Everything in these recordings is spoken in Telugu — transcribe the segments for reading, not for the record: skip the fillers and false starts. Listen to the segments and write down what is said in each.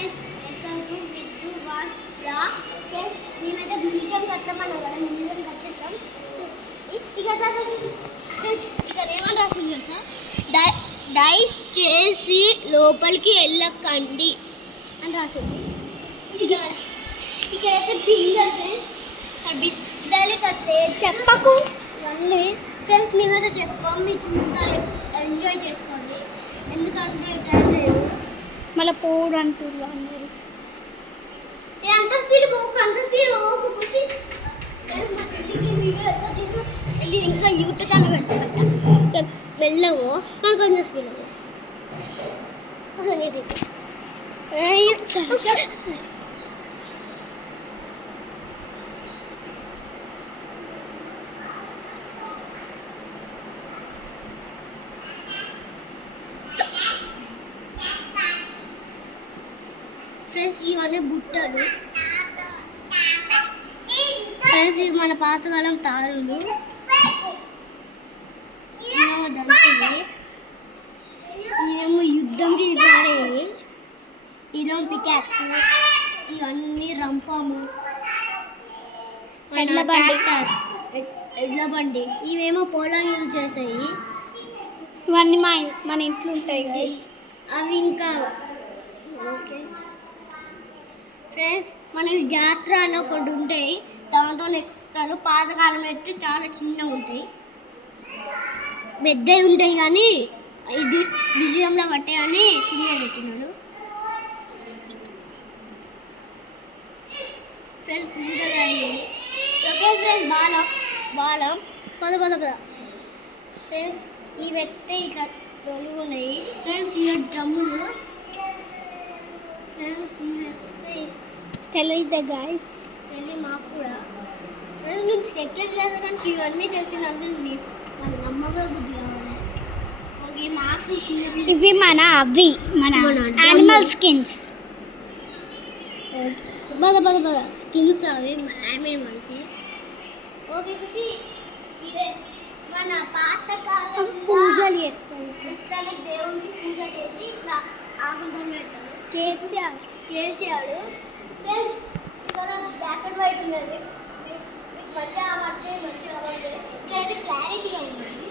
Friends welcome to Viddu one blog. Friends మేమైతే మ్యూజియంకి వస్తామన్నాం కదా, మ్యూజియంకి వచ్చేసాం. ఫ్రెండ్స్ ఇక్కడ ఏమని రాసింది సార్, డైస్ చేసి లోపలికి వెళ్ళకండి అని రాసింది. ఇక్కడైతే బిందెలు ఫ్రెండ్స్, బిడ్డలు కట్టే చెప్పకు ఇవన్నీ ఫ్రెండ్స్ మేమైతే చెప్పాం. మీరు చూస్తా ఎంజాయ్ చేసుకోండి, ఎందుకంటే టైం లేదు. మళ్ళీ పోడు అంటుర్రు అందరు. అంత స్పీడ్ పోకు ఖుషి. మా చెల్లికి వీడియో ఎక్కువ తీసు వెళ్ళి ఇంకా యూట్యూబ్ ఛానల్ పెడతామంట. వెళ్ళవు నాకు కొంచెం స్పీడ్ ఫ్రెండ్స్ ఇవన్నీ బుట్టలు ఫ్రెండ్స్, ఇవి మన పాతకాలం తారులు. ఇవేమో యుద్ధంకి వాడేవి. ఇదేమో పికాక్స్, ఇవన్నీ రంపము, ఎడ్ల బండి. ఇవేమో పొలం యూజ్ చేసాయి. ఇవన్నీ మన ఇంట్లో ఉంటాయి కదా, అవి ఇంకా ఓకే ఫ్రెండ్స్. మనకి జాతరలో ఒకటి ఉంటాయి, దాంతో ఎక్కుతారు. పాతకాలం అయితే చాలా చిన్నగా ఉంటాయి, పెద్దవి ఉంటాయి కానీ ఇది మ్యూజియంలో పట్టే అని చిన్నగా పెట్టినాడు ఫ్రెండ్స్. ఫ్రెండ్స్ బాలం పద ఫ్రెండ్స్. ఈ వ్యక్తి ఇట్లా తొలుగు ఉన్నాయి ఫ్రెండ్స్. ఇవి డ్రమ్ములు ఫ్రెండ్స్. ఈ వ్యక్తి తెలియదు గాయస్, తెలియ మాకు కూడా ఫ్రెండ్స్. మీకు సెకండ్ క్లాస్ కానీ ఇవన్నీ తెలిసిందంటే మన నమ్మగా బుద్ధి కావాలి. మాకు ఈ మార్క్స్ ఇవి మన యానిమల్ స్కిన్స్. బద స్కిన్స్ అవి యానిమల్స్కి. ఓకే ఖుషి, ఇవే మన పాతకాలం పూజలు చేస్తారు. ఇట్లా దేవుడికి పూజ చేసి ఇట్లా ఆకులతో పెడతారు. కేసీఆర్ ఫ్రెండ్స్ ఇక్కడ బ్లాక్ అండ్ వైట్ ఉన్నది. మీకు మంచిగా కాబట్టి ఇక్కడైతే క్లారిటీగా ఉన్నది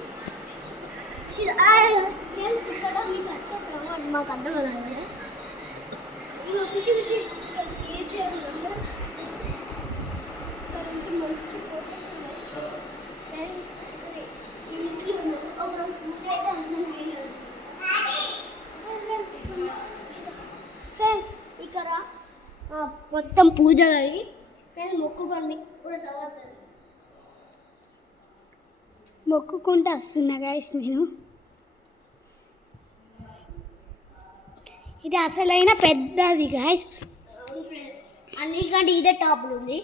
ఫ్రెండ్స్. ఇక్కడ మీకు అర్థం మాకు అర్థం అవ్వాలి. ఇక ఖుషి ఇక్కడ కేసీఆర్ ఇక్కడ నుంచి మంచి ఫోటోస్ ఉన్నాయి ఫ్రెండ్స్. ఇంట్లో ఒకరోజు పూజ అయితే అందమైన ఫ్రెండ్స్. ఇక్కడ మొత్తం పూజ కలిగి ఫ్రెండ్స్ మొక్కుకొని కూడా చదువుతుంది. మొక్కుకుంటూ వస్తున్నా గాయస్ నేను. ఇది అసలైన పెద్దది గాయస్. అవును ఫ్రెండ్స్, అన్నిటికంటే ఇదే టాప్లు ఉంది.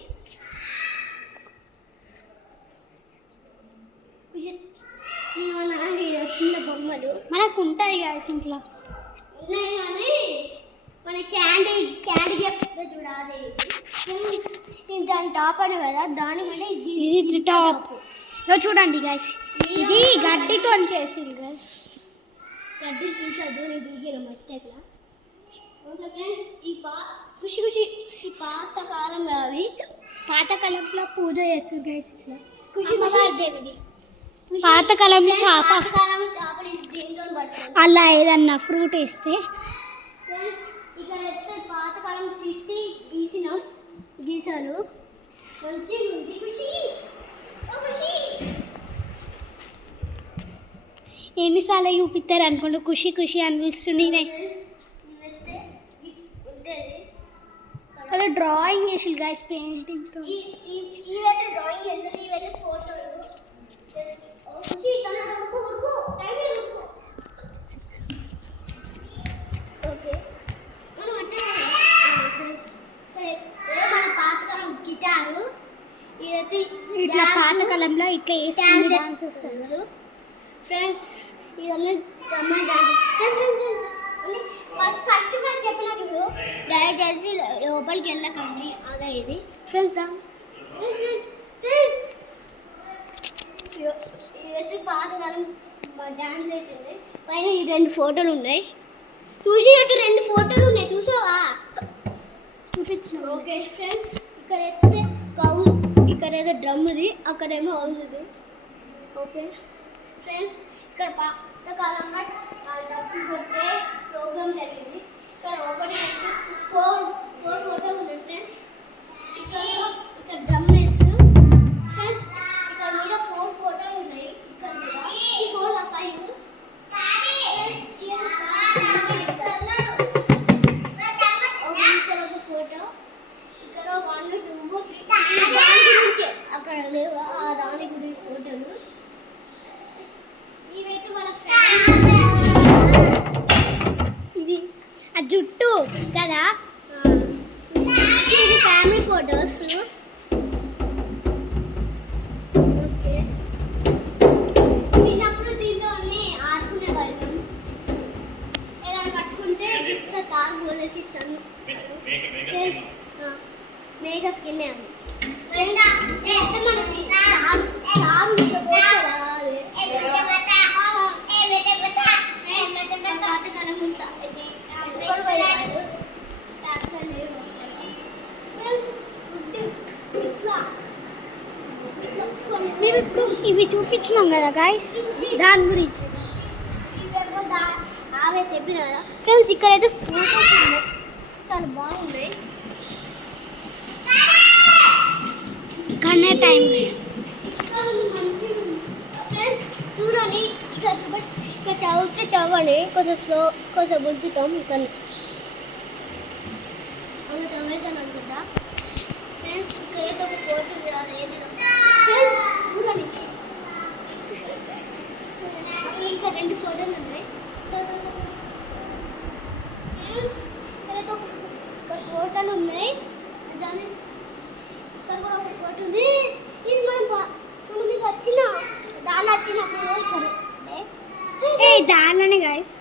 చిన్న బొమ్మలు మనకు ఉంటాయి గాయస్ ఇంట్లో ఉన్నాయి కానీ మన క్యాండీ చెప్తే చూడాలి. నేను దాని టాప్ అని కదా, దానికంటే ఇది టాప్. చూడండి గాయస్, ఇది గడ్డితో చేసింది గాయస్. గడ్డి తీసదు, నేను దిగిన మిస్టేక్లా. ఓకే ఫ్రెండ్స్, ఖుషి ఈ పాతకాలం అవి పాతకాలంలో పూజ చేస్తారు గాయస్. ఇట్లా ఖుషి దేవిది పాతకాలంలో పాతకాలం చేపలు దేనితో పడతారు. అలా ఏదన్నా ఫ్రూట్ వేస్తే. ఇక్కడ అయితే పాతకాలం సిటీ గీసాలు మంచిగా ఉంది. ఎన్నిసార్లు చూపిస్తారు అనుకుంటూ ఖుషి అని పిలుస్తుండే. అలా డ్రాయింగ్ చేసి గాయస్ పెయింటింగ్. ఇవైతే డ్రాయింగ్ చేస్తారు, ఇవైతే ఫోటోలు. ఓకే మనం అంటే మన పాతకాలం గిటారు. ఇదైతే ఇట్లా పాతకాలంలో ఇట్లా వేసి డాన్స్ చేస్తారు ఫ్రెండ్స్. ఇవన్నీ ఫస్ట్ చెప్పిన చూడు, దయచేసి లోపలికి వెళ్ళకండి. అదే ఇది ఫ్రెండ్స్. ఇవైతే పాతకాలం డాన్స్ చేసింది. పైన ఈ 2 ఫోటోలు ఉన్నాయి. చూసి 2 ఫోటోలు ఉన్నాయి, చూసావా? ఓకే ఫ్రెండ్స్, ఇక్కడ అయితే కౌ ఇక్కడ ఏదో డ్రమ్ ఇది, అక్కడేమో హౌస్ ఇది. ఓకే ఫ్రెండ్స్, ఇక్కడ పాతకాలంలో డబ్బులు కొట్టే ప్రోగ్రామ్ జరిగింది. ఇక్కడ ఒకటి ఫోర్ ఫోటోలు ఉన్నాయి ఫ్రెండ్స్. ఇక్కడ డ్రమ్ వేసు ఫ్రెండ్స్. ఇక్కడ మీద 4 ఫోటోలు ఉన్నాయి. ఇక్కడ మీద ఈ 4 5 ఫ్రెండ్స్. ఇక్కడ ఒక ఫోటో, ఇక్కడ 1 2 3 దాని గురించి అక్కడ లేవా ఆ దాని గురించి ఫోటోలు. ఇవైతే మన ఫ్యామిలీ. ఇది ఆ జుట్టు కదా. ఇది ఫ్యామిలీ ఫోటోస్. ఓకే, చిన్నప్పుడు దీంతోనే ఆడుకునే వాళ్ళం. ఏదైనా పట్టుకుంటే ఇట్లా తాగు పోలేసి ఇస్తాను. మేక స్కిన్ మనకి చారు ఇట్లా పోసుకోవాలి. పాతకాలం ఉంటా ఎక్కడ పోయాడు మేము ఇప్పుడు ఇవి చూపించినాం కదా గాయస్, దాని గురించి. ఆవే చెప్పిన కదా ఫ్రెండ్స్. ఇక్కడైతే ఫోటోస్ ఉన్నాయి, చాలా బాగున్నాయి. కనే టైం ఫ్రెండ్స్ చూడండి, ఇక్కడ చదివితే చదవండి, కొంచెం స్లో, కొంచెం ఉంచుతాం. ఇక్కడ అలా చదివేసాను అనుకుంటా ఫ్రెండ్స్. ఇక్కడైతే ఒక ఫోటో ఉంది, అదేంటి ఫ్రెండ్స్ చూడండి. ఇంకా 2 ఫోటోలు ఉన్నాయి ఫ్రెండ్స్. ఇక్కడైతే ఒక ఫోటోలు ఉన్నాయి. దాని ఇక్కడ కూడా ఒక ఫోటో ఉంది. ఇది మనం మీకు వచ్చిన దాని వచ్చినప్పుడు ఇక్కడ ఏ దానిలోనే గాయస్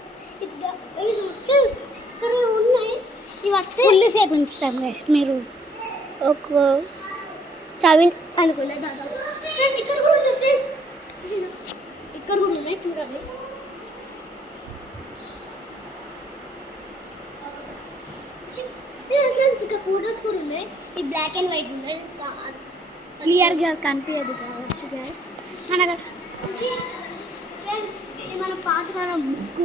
ఫ్రెండ్స్ ఇక్కడ ఉన్నాయి. ఇవి వస్తే ఫుల్ సేపు ఉంచుతాం గాయస్. మీరు ఒక 7 అనుకున్నా దాదాపు. ఫ్రెండ్స్ ఇక్కడ కూడా ఉన్నాయి ఫ్రెండ్స్, ఇక్కడ కూడా ఉన్నాయి చూడండి. ఫ్రెండ్స్ ఇక్కడ ఫోటోస్ కూడా ఉన్నాయి. ఈ బ్లాక్ అండ్ వైట్ ఉన్నాయి, క్లియర్గా కనిపించదు కావచ్చు గాయస్. మన ఫ్రెండ్స్ ఇది మన పాతకాలం బుక్.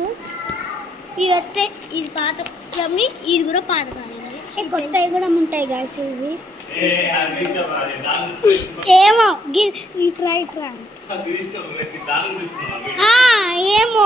ఇవి వస్తే ఇది పాతకాలం, ఇది కూడా పాతకాలం. కొత్తవి కూడా ఉంటాయి గాయస్ ఇవి. ఏమో ఇట్రా ఏమో